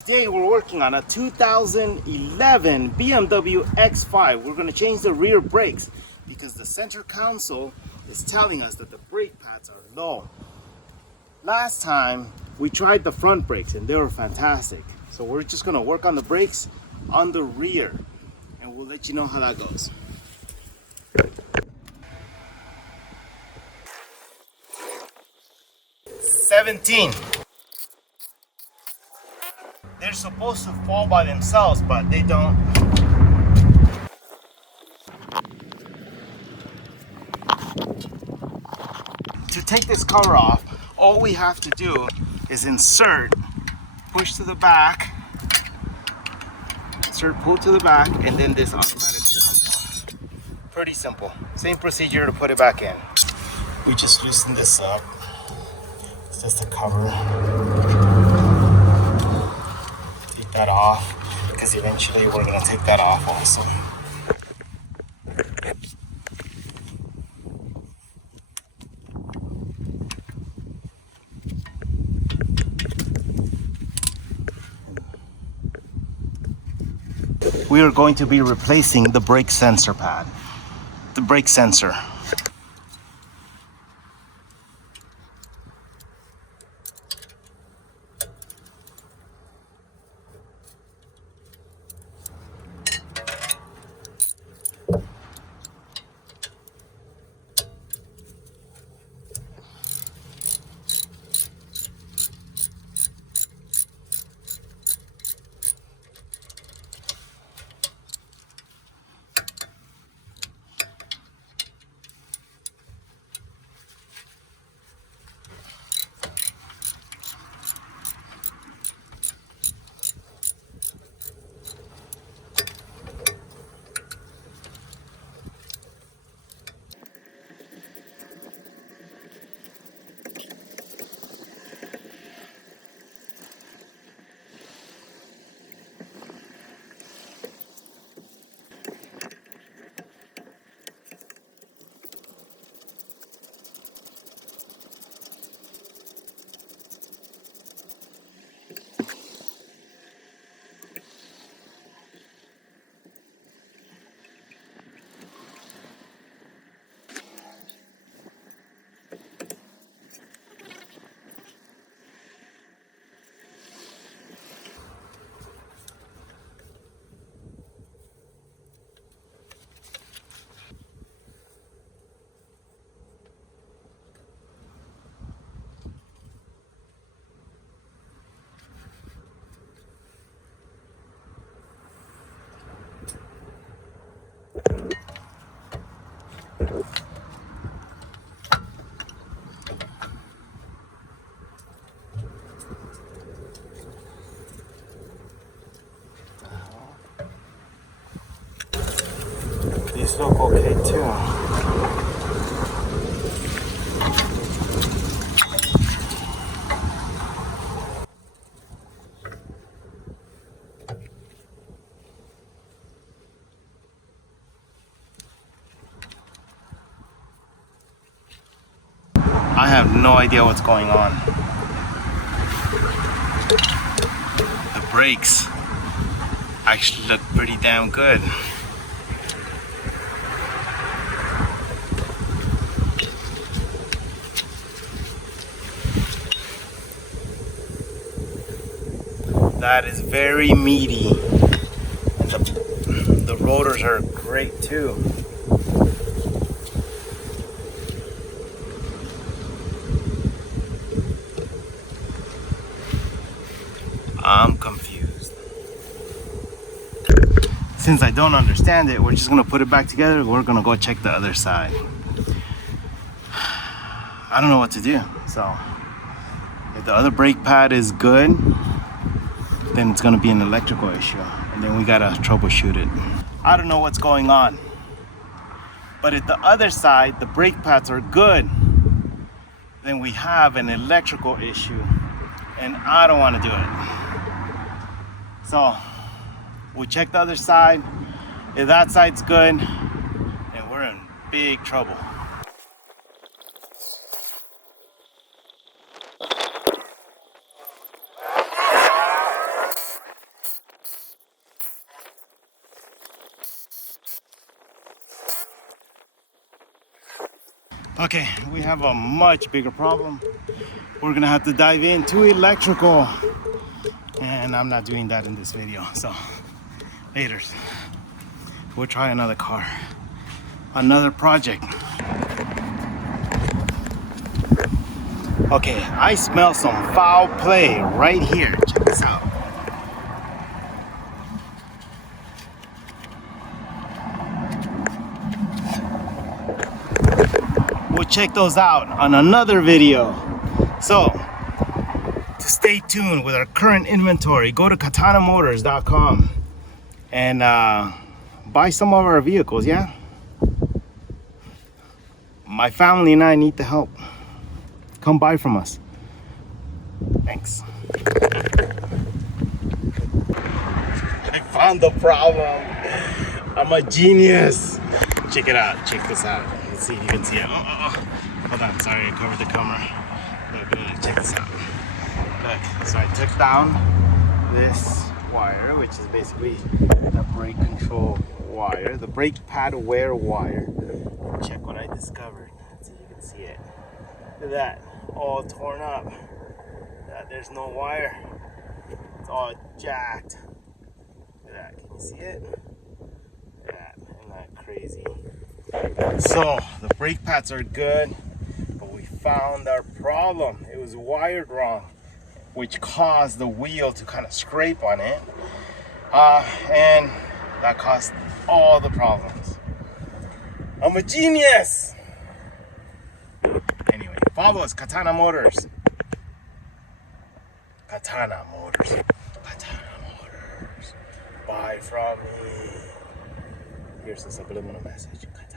Today we're working on a 2011 BMW X5. We're going to change the rear brakes because the center console is telling us that the brake pads are low. Last time we tried the front brakes and they were fantastic. So we're just going to work on the brakes on the rear and we'll let you know how that goes. $17. They're supposed to fall by themselves, but they don't. To take this cover off, all we have to do is insert, push to the back, insert, pull to the back, and then this automatically comes off. Pretty simple. Same procedure to put it back in. We just loosen this up. It's just a cover. Take that off, because eventually we're going to take that off also. We are going to be replacing the brake sensor pad, the brake sensor. These look okay too. I have no idea what's going on. The brakes actually look pretty damn good. That is very meaty. And the rotors are great too. I'm confused. Since I don't understand it, we're just gonna put it back together. We're gonna go check the other side. I don't know what to do. So if the other brake pad is good, then it's gonna be an electrical issue. And then we gotta troubleshoot it. I don't know what's going on. But if the other side, the brake pads are good, then we have an electrical issue. And I don't wanna do it. So we'll check the other side. If that side's good, then we're in big trouble. Okay, we have a much bigger problem. We're gonna have to dive into electrical. And I'm not doing that in this video, so later. We'll try another car, another project. Okay, I smell some foul play right here. Check this out. We'll check those out on another video. So, to stay tuned with our current inventory, go to katanamotors.com and buy some of our vehicles, yeah? My family and I need the help. Come buy from us. Thanks. I found the problem. I'm a genius. Check it out. Check this out. Let's see if you can see it. Hold on. Sorry, I covered the camera. Look, check this out. Look. So I took down this wire, which is basically the brake control wire, the brake pad wear wire. Check what I discovered. Let's see if you can see it. Look at that. All torn up. There's no wire. It's all jacked. Look at that. Can you see it? Look at that. Isn't that crazy? So the brake pads are good, but we found our problem. It was wired wrong, which caused the wheel to kind of scrape on it, and that caused all the problems. I'm a genius. Anyway, follow us, Katana Motors. Katana Motors. Katana Motors. Buy from me. Here's the subliminal message. Katana.